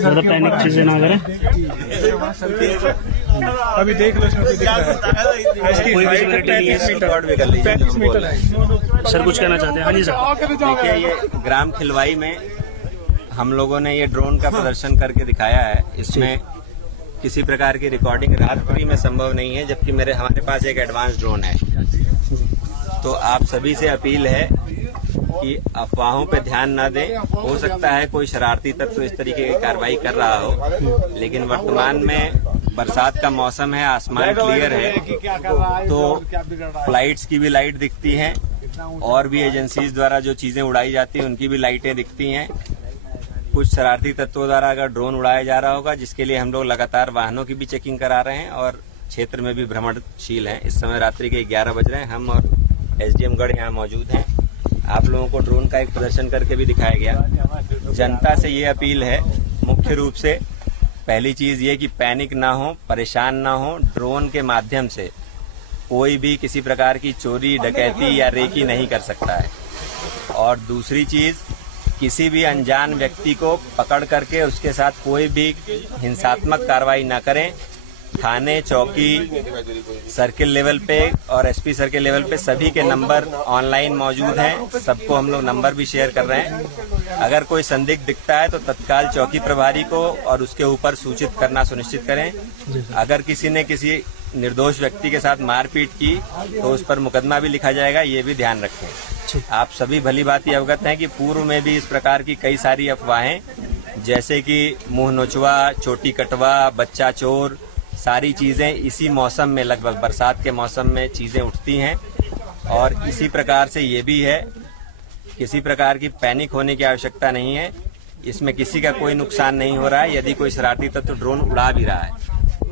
ज्यादा पैनिक चीजें ना करें। अभी देख लो इसमें कोई दिख रहा है, कोई विजिबिलिटी नहीं है। रिकॉर्ड भी कर लीजिए जो हम बोल रहे हैं। सर कुछ कहना चाहते हैं? हाँ जी सर। देखिए, ये ग्राम खिलवाई में हम लोगों ने ये ड्रोन का प्रदर्शन करके दिखाया है। इसमें किसी प्रकार की रिकॉर्डिंग रात्रि में संभव नहीं है, जबकि हमारे पास एक एडवांस ड्रोन है। तो आप सभी से अपील है कि अफवाहों पे ध्यान न दें। हो सकता है कोई शरारती तत्व इस तरीके की कार्रवाई कर रहा हो, लेकिन वर्तमान में बरसात का मौसम है, आसमान क्लियर है, तो फ्लाइट्स की भी लाइट दिखती हैं और भी एजेंसीज द्वारा जो चीजें उड़ाई जाती हैं उनकी भी लाइटें दिखती हैं। कुछ शरारती तत्वों द्वारा अगर ड्रोन उड़ाया जा रहा होगा, जिसके लिए हम लोग लगातार वाहनों की भी चेकिंग करा रहे हैं और क्षेत्र में भी भ्रमणशील हैं। इस समय रात्रि के 11 बज रहे हैं। हम और एसडीएम गढ़ यहाँ मौजूद हैं। आप लोगों को ड्रोन का एक प्रदर्शन करके भी दिखाया गया। जनता से ये अपील है, मुख्य रूप से पहली चीज ये कि पैनिक ना हो, परेशान ना हो। ड्रोन के माध्यम से कोई भी किसी प्रकार की चोरी, डकैती या रेकी नहीं कर सकता है। और दूसरी चीज, किसी भी अनजान व्यक्ति को पकड़ करके उसके साथ कोई भी हिंसात्मक कार्रवाई न करें। थाने, चौकी, सर्किल लेवल पे और एसपी सर्किल लेवल पे सभी के नंबर ऑनलाइन मौजूद हैं। सबको हम लोग नंबर भी शेयर कर रहे हैं। अगर कोई संदिग्ध दिखता है तो तत्काल चौकी प्रभारी को और उसके ऊपर सूचित करना सुनिश्चित करें। अगर किसी ने किसी निर्दोष व्यक्ति के साथ मारपीट की तो उस पर मुकदमा भी लिखा जाएगा, ये भी ध्यान रखें। आप सभी भली भांति अवगत हैं कि पूर्व में भी इस प्रकार की कई सारी अफवाहें, जैसे कि मुंह नोचवा, चोटी कटवा, बच्चा चोर, सारी चीजें इसी मौसम में, लगभग बरसात के मौसम में चीजें उठती हैं। और इसी प्रकार से ये भी है, किसी प्रकार की पैनिक होने की आवश्यकता नहीं है। इसमें किसी का कोई नुकसान नहीं हो रहा है। यदि कोई शरारती तत्व ड्रोन उड़ा भी रहा है,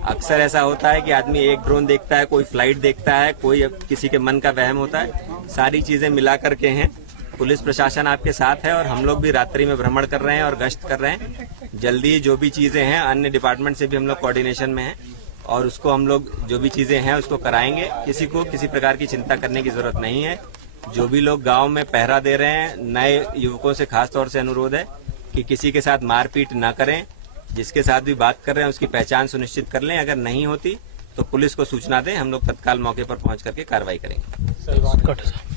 अक्सर ऐसा होता है कि आदमी एक ड्रोन देखता है, कोई फ्लाइट देखता है, कोई किसी के मन का वहम होता है। सारी चीजें मिला करके हैं। पुलिस प्रशासन आपके साथ है और हम लोग भी रात्रि में भ्रमण कर रहे हैं और गश्त कर रहे हैं। जल्दी जो भी चीजें हैं, अन्य डिपार्टमेंट से भी हम लोग कोऑर्डिनेशन में हैं और उसको हम लोग जो भी चीजें हैं उसको कराएंगे। किसी को किसी प्रकार की चिंता करने की जरूरत नहीं है। जो भी लोग गांव में पहरा दे रहे हैं, नए युवकों से खास तौर से अनुरोध है कि किसी के साथ मारपीट न करें। जिसके साथ भी बात कर रहे हैं उसकी पहचान सुनिश्चित कर लें। अगर नहीं होती तो पुलिस को सूचना दें, हम लोग तत्काल मौके पर पहुंच करके कार्रवाई करेंगे।